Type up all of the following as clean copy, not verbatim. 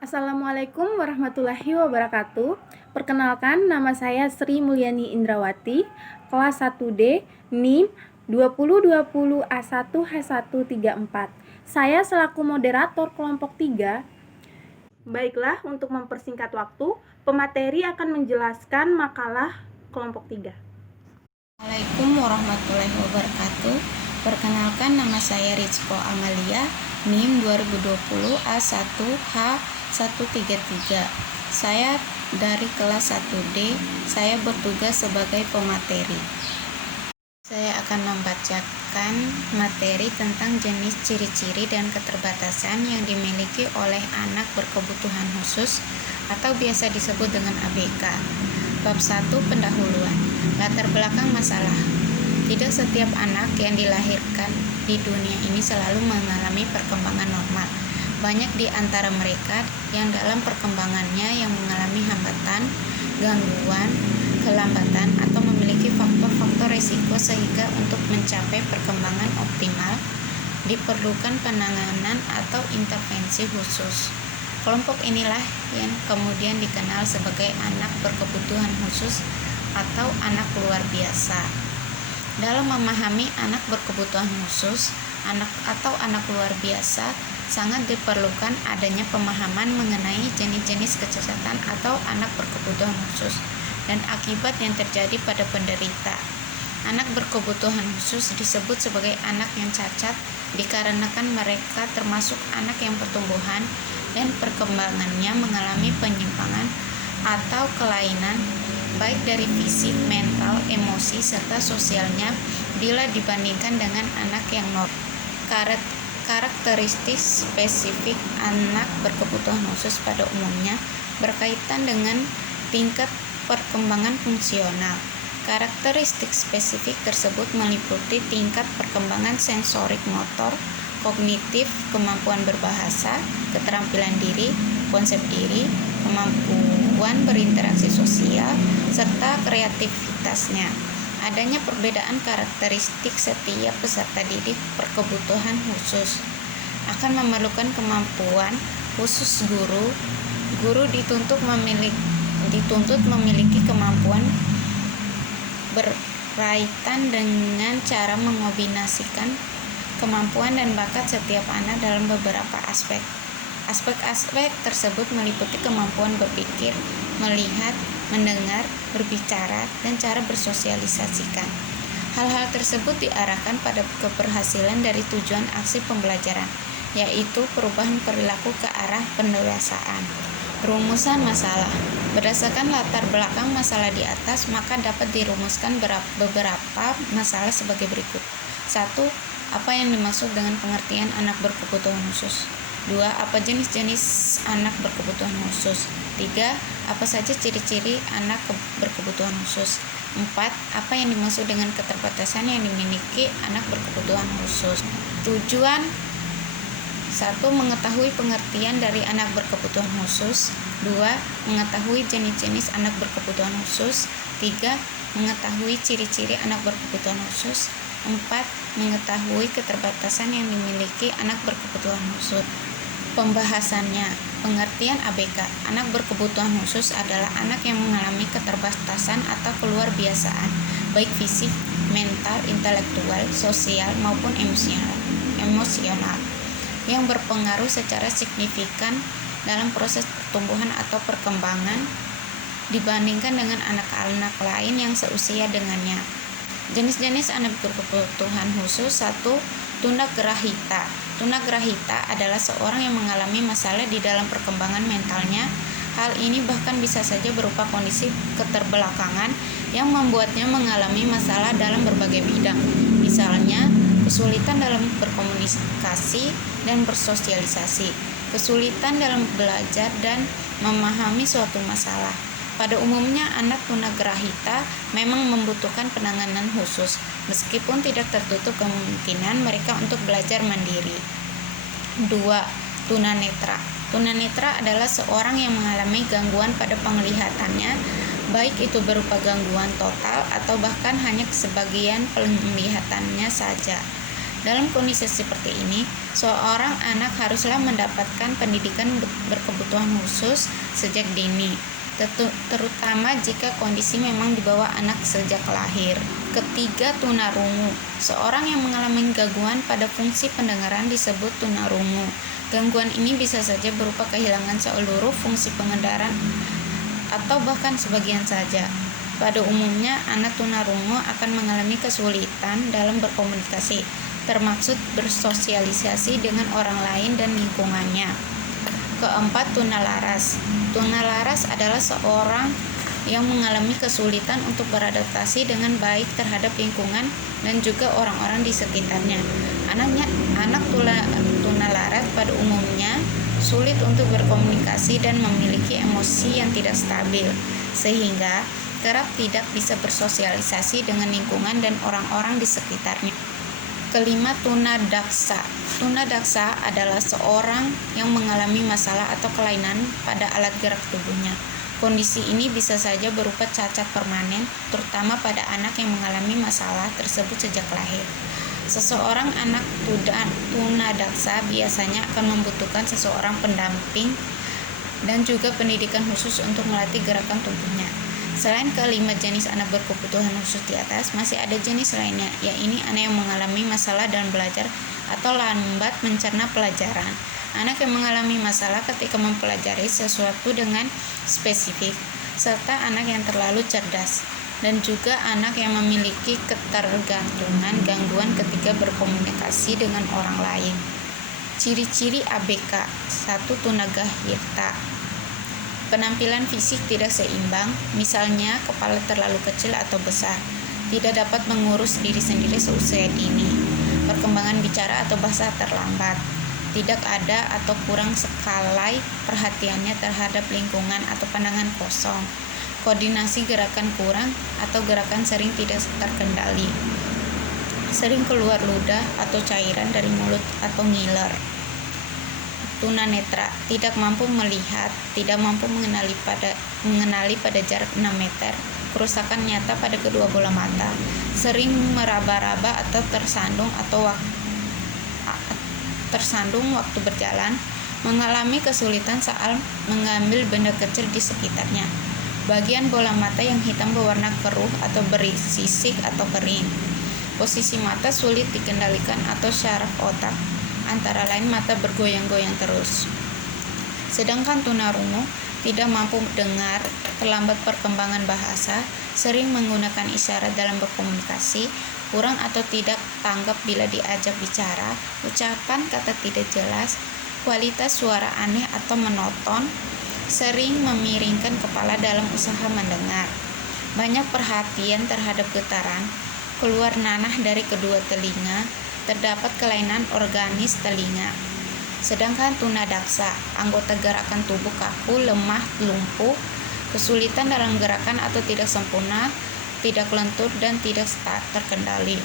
Assalamualaikum warahmatullahi wabarakatuh. Perkenalkan, nama saya Sri Mulyani Indrawati, kelas 1D, NIM 2020A1H134. Saya selaku moderator kelompok 3. Baiklah, untuk mempersingkat waktu, pemateri akan menjelaskan makalah kelompok 3. Assalamualaikum warahmatullahi wabarakatuh. Perkenalkan, nama saya Rizko Amalia, NIM 2020A1H133. Saya dari kelas 1D, saya bertugas sebagai pemateri. Saya akan membacakan materi tentang jenis ciri-ciri dan keterbatasan yang dimiliki oleh anak berkebutuhan khusus atau biasa disebut dengan ABK. Bab 1, pendahuluan. Latar belakang masalah. Tidak setiap anak yang dilahirkan di dunia ini selalu mengalami perkembangan normal. Banyak di antara mereka yang dalam perkembangannya yang mengalami hambatan, gangguan, kelambatan, atau memiliki faktor-faktor risiko sehingga untuk mencapai perkembangan optimal diperlukan penanganan atau intervensi khusus. Kelompok inilah yang kemudian dikenal sebagai anak berkebutuhan khusus atau anak luar biasa. Dalam memahami anak berkebutuhan khusus, anak luar biasa, sangat diperlukan adanya pemahaman mengenai jenis-jenis kecacatan atau anak berkebutuhan khusus dan akibat yang terjadi pada penderita. Anak berkebutuhan khusus disebut sebagai anak yang cacat dikarenakan mereka termasuk anak yang pertumbuhan dan perkembangannya mengalami penyimpangan atau kelainan baik dari fisik, mental, emosi, serta sosialnya bila dibandingkan dengan anak yang normal. Karakteristik spesifik anak berkebutuhan khusus pada umumnya berkaitan dengan tingkat perkembangan fungsional. Karakteristik spesifik tersebut meliputi tingkat perkembangan sensorik motor, kognitif, kemampuan berbahasa, keterampilan diri, konsep diri, kemampuan berinteraksi sosial, serta kreativitasnya. Adanya perbedaan karakteristik setiap peserta didik berkebutuhan khusus akan memerlukan kemampuan khusus guru. Guru dituntut memiliki kemampuan berkaitan dengan cara mengombinasikan kemampuan dan bakat setiap anak dalam beberapa aspek. Aspek-aspek tersebut meliputi kemampuan berpikir, melihat, mendengar, berbicara, dan cara bersosialisasikan. Hal-hal tersebut diarahkan pada keberhasilan dari tujuan aksi pembelajaran, yaitu perubahan perilaku ke arah pendewasaan. Rumusan masalah. Berdasarkan latar belakang masalah di atas, maka dapat dirumuskan beberapa masalah sebagai berikut. 1. Apa yang dimaksud dengan pengertian anak berkebutuhan khusus? 2. Apa jenis-jenis anak berkebutuhan khusus? 3. Apa saja ciri-ciri anak berkebutuhan khusus? 4. Apa yang dimaksud dengan keterbatasan yang dimiliki anak berkebutuhan khusus? Tujuan 1. Mengetahui pengertian dari anak berkebutuhan khusus. 2. Mengetahui jenis-jenis anak berkebutuhan khusus. 3. Mengetahui ciri-ciri anak berkebutuhan khusus. 4. Mengetahui keterbatasan yang dimiliki anak berkebutuhan khusus. Pembahasannya. Pengertian ABK. Anak berkebutuhan khusus adalah anak yang mengalami keterbatasan atau keluar biasaan, baik fisik, mental, intelektual, sosial, maupun emosional, yang berpengaruh secara signifikan dalam proses pertumbuhan atau perkembangan dibandingkan dengan anak-anak lain yang seusia dengannya. Jenis-jenis anak berkebutuhan khusus. 1. Tunagrahita. Tunagrahita adalah seorang yang mengalami masalah di dalam perkembangan mentalnya. Hal ini bahkan bisa saja berupa kondisi keterbelakangan yang membuatnya mengalami masalah dalam berbagai bidang. Misalnya, kesulitan dalam berkomunikasi dan bersosialisasi, kesulitan dalam belajar dan memahami suatu masalah. Pada umumnya, anak tunagrahita memang membutuhkan penanganan khusus, meskipun tidak tertutup kemungkinan mereka untuk belajar mandiri. 2. Tunanetra. Tunanetra adalah seorang yang mengalami gangguan pada penglihatannya, baik itu berupa gangguan total atau bahkan hanya sebagian penglihatannya saja. Dalam kondisi seperti ini, seorang anak haruslah mendapatkan pendidikan berkebutuhan khusus sejak dini, terutama jika kondisi memang dibawa anak sejak lahir. Ketiga, tunarungu. Seorang yang mengalami gangguan pada fungsi pendengaran disebut tunarungu. Gangguan ini bisa saja berupa kehilangan seluruh fungsi pendengaran atau bahkan sebagian saja. Pada umumnya, anak tunarungu akan mengalami kesulitan dalam berkomunikasi, termaksud bersosialisasi dengan orang lain dan lingkungannya. Keempat, tunalaras. Tunalaras adalah seorang yang mengalami kesulitan untuk beradaptasi dengan baik terhadap lingkungan dan juga orang-orang di sekitarnya. Anak tunalaras pada umumnya sulit untuk berkomunikasi dan memiliki emosi yang tidak stabil, sehingga kerap tidak bisa bersosialisasi dengan lingkungan dan orang-orang di sekitarnya. Kelima, tunadaksa. Tunadaksa adalah seorang yang mengalami masalah atau kelainan pada alat gerak tubuhnya. Kondisi ini bisa saja berupa cacat permanen, terutama pada anak yang mengalami masalah tersebut sejak lahir. Seseorang anak tunadaksa biasanya akan membutuhkan seseorang pendamping dan juga pendidikan khusus untuk melatih gerakan tubuhnya. Selain kelima jenis anak berkebutuhan khusus di atas, masih ada jenis lainnya, yaitu anak yang mengalami masalah dalam belajar atau lambat mencerna pelajaran. Anak yang mengalami masalah ketika mempelajari sesuatu dengan spesifik, serta anak yang terlalu cerdas, dan juga anak yang memiliki ketergantungan gangguan ketika berkomunikasi dengan orang lain. Ciri-ciri ABK. 1. Tunagahirta. Penampilan fisik tidak seimbang, misalnya kepala terlalu kecil atau besar, tidak dapat mengurus diri sendiri seusia dini, perkembangan bicara atau bahasa terlambat, tidak ada atau kurang sekali perhatiannya terhadap lingkungan atau pandangan kosong, koordinasi gerakan kurang atau gerakan sering tidak terkendali, sering keluar ludah atau cairan dari mulut atau ngiler. Tunanetra, tidak mampu melihat, tidak mampu mengenali pada jarak 6 meter, kerusakan nyata pada kedua bola mata, sering meraba-raba atau tersandung waktu berjalan, mengalami kesulitan saat mengambil benda kecil di sekitarnya. Bagian bola mata yang hitam berwarna keruh atau bersisik atau kering. Posisi mata sulit dikendalikan atau syaraf otak, antara lain mata bergoyang-goyang terus. Sedangkan tunarungu tidak mampu dengar, terlambat perkembangan bahasa, sering menggunakan isyarat dalam berkomunikasi, kurang atau tidak tanggap bila diajak bicara, ucapan kata tidak jelas, kualitas suara aneh atau monoton, sering memiringkan kepala dalam usaha mendengar, banyak perhatian terhadap getaran, keluar nanah dari kedua telinga, terdapat kelainan organis telinga. Sedangkan tunadaksa, anggota gerakan tubuh kaku, lemah, lumpuh, kesulitan dalam gerakan atau tidak sempurna, tidak lentur dan tidak terkendali.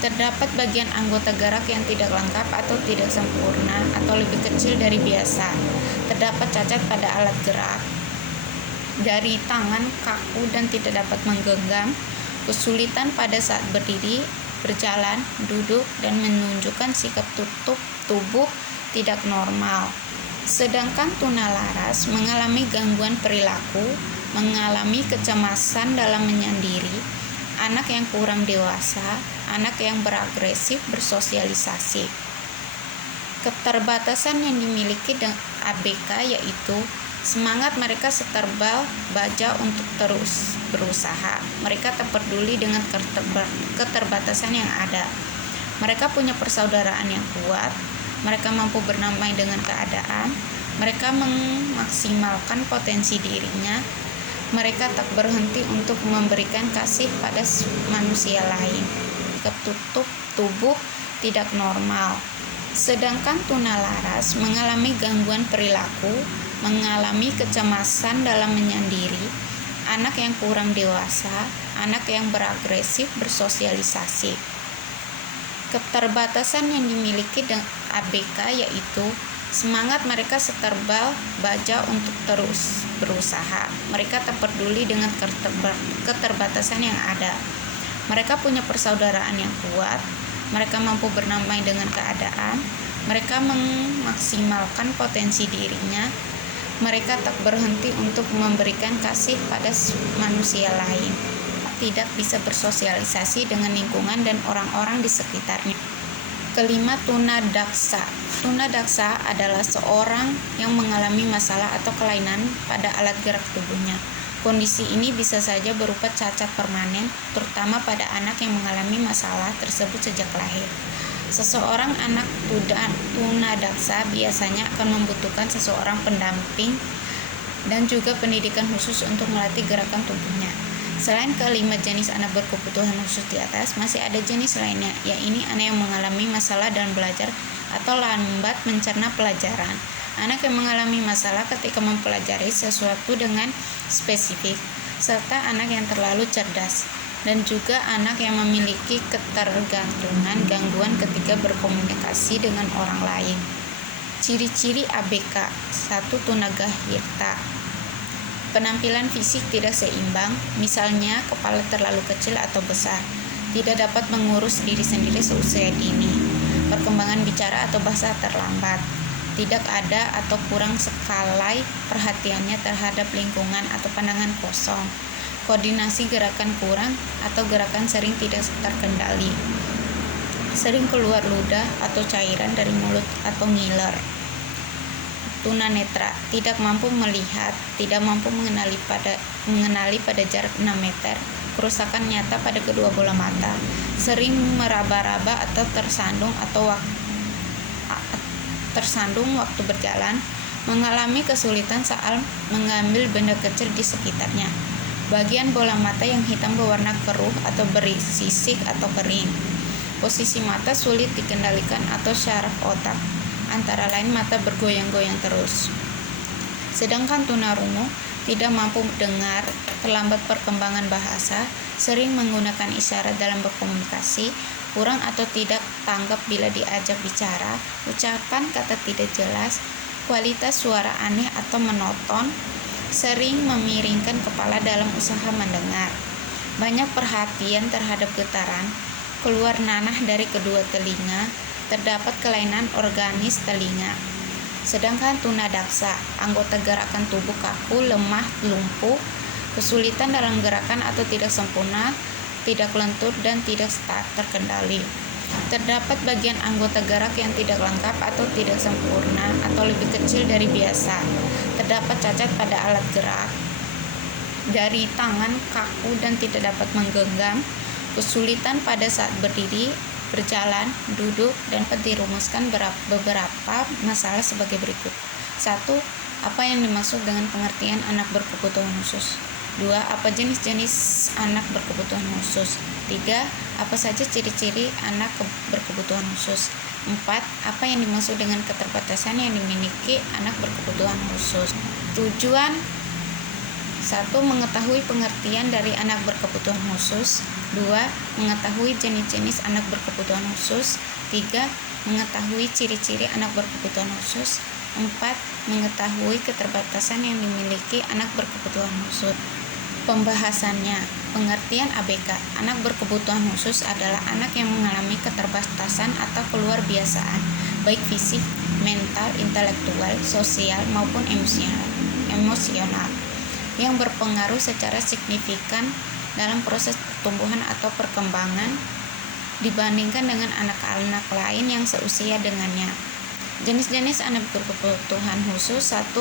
Terdapat bagian anggota gerak yang tidak lengkap atau tidak sempurna atau lebih kecil dari biasa. Terdapat cacat pada alat gerak, dari tangan kaku dan tidak dapat menggenggam, kesulitan pada saat berdiri, berjalan, duduk, dan menunjukkan sikap tutup tubuh tidak normal. Sedangkan tunalaras mengalami gangguan perilaku, mengalami kecemasan dalam menyendiri, anak yang kurang dewasa, anak yang beragresif bersosialisasi. Keterbatasan yang dimiliki dengan ABK yaitu semangat mereka seterbal baja untuk terus berusaha. Mereka tak peduli dengan keterbatasan yang ada. Mereka punya persaudaraan yang kuat. Mereka mampu berdamai dengan keadaan. Mereka memaksimalkan potensi dirinya. Mereka tak berhenti untuk memberikan kasih pada manusia lain. Ketutup tubuh tidak normal. Sedangkan tunalaras mengalami gangguan perilaku, mengalami kecemasan dalam menyendiri, anak yang kurang dewasa, anak yang beragresif bersosialisasi. Keterbatasan yang dimiliki dengan ABK yaitu semangat mereka seterbal baja untuk terus berusaha. Mereka tak peduli dengan keterbatasan yang ada. Mereka punya persaudaraan yang kuat. mereka mampu berdamai dengan keadaan, mereka memaksimalkan potensi dirinya, mereka tak berhenti untuk memberikan kasih pada manusia lain, tidak bisa bersosialisasi dengan lingkungan dan orang-orang di sekitarnya. Kelima, tunadaksa. Tunadaksa adalah seorang yang mengalami masalah atau kelainan pada alat gerak tubuhnya. Kondisi ini bisa saja berupa cacat permanen, terutama pada anak yang mengalami masalah tersebut sejak lahir. Seseorang anak tunadaksa biasanya akan membutuhkan seseorang pendamping dan juga pendidikan khusus untuk melatih gerakan tubuhnya. Selain kelima jenis anak berkebutuhan khusus di atas, masih ada jenis lainnya, yaitu anak yang mengalami masalah dalam belajar atau lambat mencerna pelajaran. Anak yang mengalami masalah ketika mempelajari sesuatu dengan spesifik, serta anak yang terlalu cerdas, dan juga anak yang memiliki ketergantungan gangguan ketika berkomunikasi dengan orang lain. Ciri-ciri ABK. 1. Tunagahirta. Penampilan fisik tidak seimbang, misalnya kepala terlalu kecil atau besar, tidak dapat mengurus diri sendiri seusia dini, perkembangan bicara atau bahasa terlambat, tidak ada atau kurang sekali perhatiannya terhadap lingkungan atau pandangan kosong, koordinasi gerakan kurang atau gerakan sering tidak terkendali, sering keluar ludah atau cairan dari mulut atau ngiler. Tunanetra, tidak mampu melihat, tidak mampu mengenali pada jarak 6 meter, kerusakan nyata pada kedua bola mata, sering meraba-raba atau tersandung waktu berjalan, mengalami kesulitan saat mengambil benda kecil di sekitarnya. Bagian bola mata yang hitam berwarna keruh atau bersisik atau kering. Posisi mata sulit dikendalikan atau syaraf otak, antara lain mata bergoyang-goyang terus. Sedangkan tunarungu tidak mampu dengar, terlambat perkembangan bahasa, sering menggunakan isyarat dalam berkomunikasi, kurang atau tidak tanggap bila diajak bicara, ucapan kata tidak jelas, kualitas suara aneh atau monoton, sering memiringkan kepala dalam usaha mendengar, banyak perhatian terhadap getaran, keluar nanah dari kedua telinga, terdapat kelainan organis telinga. Sedangkan tunadaksa, anggota gerakan tubuh kaku, lemah, lumpuh, kesulitan dalam gerakan atau tidak sempurna, tidak lentur dan tidak terkendali. Terdapat bagian anggota gerak yang tidak lengkap atau tidak sempurna atau lebih kecil dari biasa. Terdapat cacat pada alat gerak, jari tangan kaku dan tidak dapat menggenggam, kesulitan pada saat berdiri, berjalan, duduk, dan dirumuskan beberapa masalah sebagai berikut. 1. Apa yang dimaksud dengan pengertian anak berkebutuhan khusus? 2. Apa jenis-jenis anak berkebutuhan khusus? 3. Apa saja ciri-ciri anak berkebutuhan khusus? 4. Apa yang dimaksud dengan keterbatasan yang dimiliki anak berkebutuhan khusus? Tujuan 1. Mengetahui pengertian dari anak berkebutuhan khusus. 2. Mengetahui jenis-jenis anak berkebutuhan khusus. 3. Mengetahui ciri-ciri anak berkebutuhan khusus. 4. Mengetahui keterbatasan yang dimiliki anak berkebutuhan khusus. Pembahasannya, pengertian ABK, anak berkebutuhan khusus adalah anak yang mengalami keterbatasan atau keluar biasaan, baik fisik, mental, intelektual, sosial, maupun emosional, yang berpengaruh secara signifikan dalam proses pertumbuhan atau perkembangan dibandingkan dengan anak-anak lain yang seusia dengannya. Jenis-jenis anak berkebutuhan khusus. 1.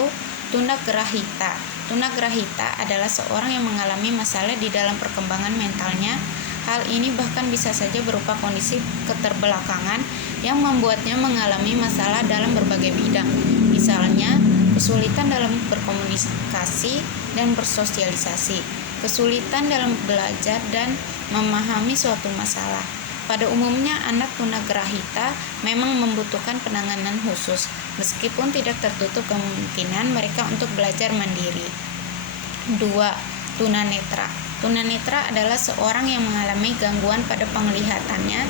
Tunagrahita. Tunagrahita adalah seorang yang mengalami masalah di dalam perkembangan mentalnya. Hal ini bahkan bisa saja berupa kondisi keterbelakangan yang membuatnya mengalami masalah dalam berbagai bidang. Misalnya, kesulitan dalam berkomunikasi dan bersosialisasi, kesulitan dalam belajar dan memahami suatu masalah. Pada umumnya, anak tunagrahita memang membutuhkan penanganan khusus, meskipun tidak tertutup kemungkinan mereka untuk belajar mandiri. 2. Tunanetra. Tunanetra adalah seorang yang mengalami gangguan pada penglihatannya,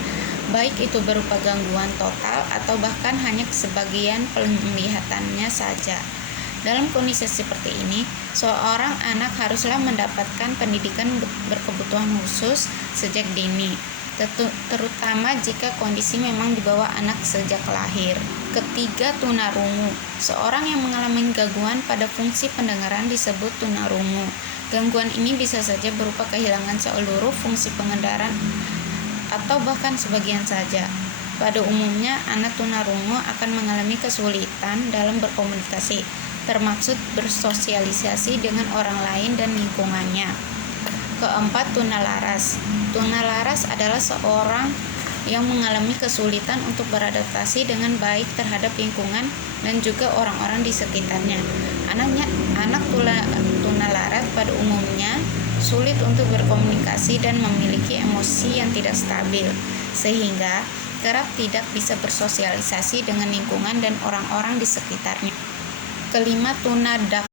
baik itu berupa gangguan total atau bahkan hanya sebagian penglihatannya saja. Dalam kondisi seperti ini, seorang anak haruslah mendapatkan pendidikan berkebutuhan khusus sejak dini. terutama jika kondisi memang dibawa anak sejak lahir. Ketiga, tunarungu. Seorang yang mengalami gangguan pada fungsi pendengaran disebut tunarungu. Gangguan ini bisa saja berupa kehilangan seluruh fungsi pendengaran atau bahkan sebagian saja. Pada umumnya, anak tunarungu akan mengalami kesulitan dalam berkomunikasi, termasuk bersosialisasi dengan orang lain dan lingkungannya. Keempat, tunalaras. Tunalaras adalah seorang yang mengalami kesulitan untuk beradaptasi dengan baik terhadap lingkungan dan juga orang-orang di sekitarnya. Anak tunalaras pada umumnya sulit untuk berkomunikasi dan memiliki emosi yang tidak stabil, sehingga kerap tidak bisa bersosialisasi dengan lingkungan dan orang-orang di sekitarnya. Kelima, tunadak.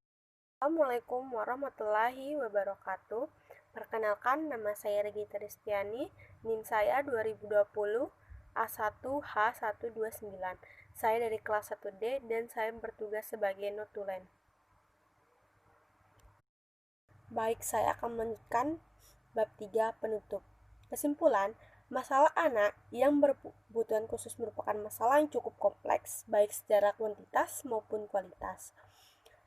Assalamualaikum warahmatullahi wabarakatuh. Perkenalkan, nama saya Regita Rizpiani, NIM saya 2020 A1H129. Saya dari kelas 1D dan saya bertugas sebagai notulen. Baik, saya akan melanjutkan bab 3 penutup. Kesimpulan, masalah anak yang berkebutuhan khusus merupakan masalah yang cukup kompleks, baik secara kuantitas maupun kualitas.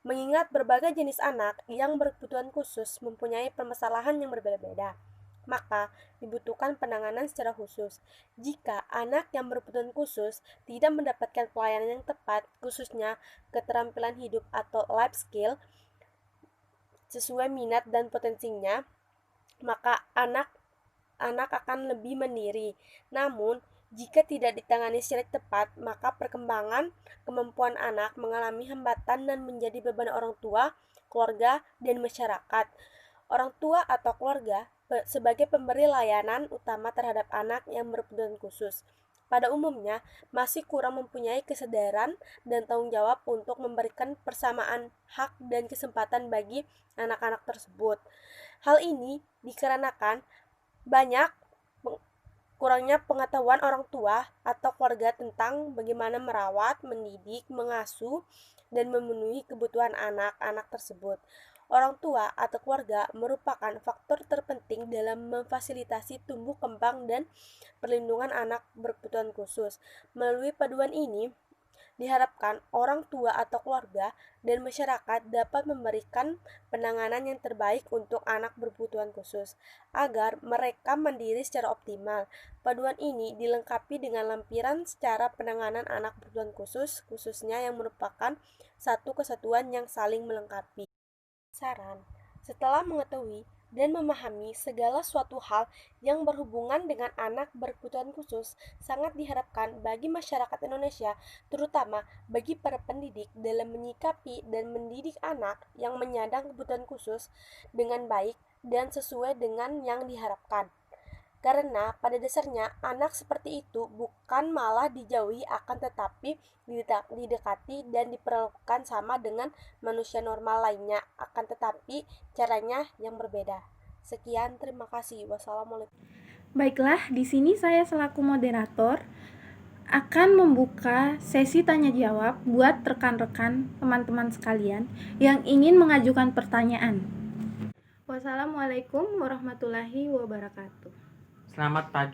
Mengingat berbagai jenis anak yang berkebutuhan khusus mempunyai permasalahan yang berbeda-beda, maka dibutuhkan penanganan secara khusus. Jika anak yang berkebutuhan khusus tidak mendapatkan pelayanan yang tepat, khususnya keterampilan hidup atau life skill, sesuai minat dan potensinya, maka anak akan lebih mandiri. Namun, jika tidak ditangani secara tepat, maka perkembangan kemampuan anak mengalami hambatan dan menjadi beban orang tua, keluarga, dan masyarakat. Orang tua atau keluarga sebagai pemberi layanan utama terhadap anak yang berkebutuhan khusus, pada umumnya masih kurang mempunyai kesadaran dan tanggung jawab untuk memberikan persamaan hak dan kesempatan bagi anak-anak tersebut. Hal ini dikarenakan banyak kurangnya pengetahuan orang tua atau keluarga tentang bagaimana merawat, mendidik, mengasuh, dan memenuhi kebutuhan anak-anak tersebut. Orang tua atau keluarga merupakan faktor terpenting dalam memfasilitasi tumbuh kembang dan perlindungan anak berkebutuhan khusus. Melalui paduan ini, diharapkan orang tua atau keluarga dan masyarakat dapat memberikan penanganan yang terbaik untuk anak berkebutuhan khusus, agar mereka mandiri secara optimal. Paduan ini dilengkapi dengan lampiran secara penanganan anak berkebutuhan khusus, khususnya yang merupakan satu kesatuan yang saling melengkapi. Saran: setelah mengetahui dan memahami segala suatu hal yang berhubungan dengan anak berkebutuhan khusus, sangat diharapkan bagi masyarakat Indonesia, terutama bagi para pendidik, dalam menyikapi dan mendidik anak yang menyandang kebutuhan khusus dengan baik dan sesuai dengan yang diharapkan. Karena pada dasarnya anak seperti itu bukan malah dijauhi, akan tetapi didekati dan diperlakukan sama dengan manusia normal lainnya, akan tetapi caranya yang berbeda. Sekian, terima kasih. Wassalamualaikum. Baiklah, di sini saya selaku moderator akan membuka sesi tanya jawab buat rekan-rekan teman-teman sekalian yang ingin mengajukan pertanyaan. Wassalamualaikum warahmatullahi wabarakatuh. Selamat pagi.